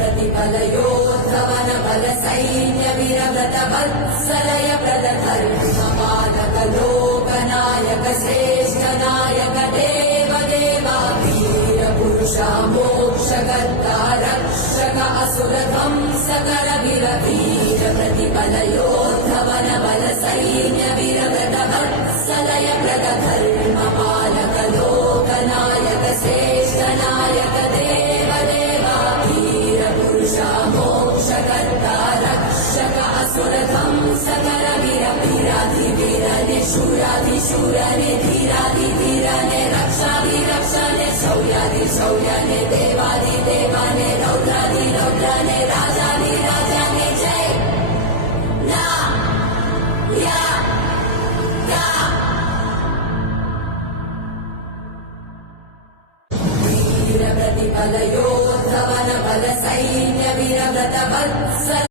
प्रतिपलयोद्धवन बल सैन्य वीरव्रत वत्सलय प्रदधर्मपालक लोकनायक श्रेष्ठ नायक देव देवा वीर पुरुषा मोक्षकर्ता रक्षक असुर ध्वंसकर वीर वीर प्रतिपलयोद्धवन बल सैन्य वीरव्रत वत्सलय प्रदधर्मपालक लोकनायक श्रेष्ठ नायक देव देवा वीर पुरुषा मोक्षकर्ता रक्षक असुर ध्वंसकर वीर वीराधि वीरने शूराधि शूरने धीराधि धीरने रक्षाधि रक्षने शौर्याधि शौर्यने देवाधि देवाने रौद्राधि रौद्रने राजाधि राजाने जय ना या गा वीर प्रतिपलयोद्धवन बल सैन्य वीरव्रत वत्सल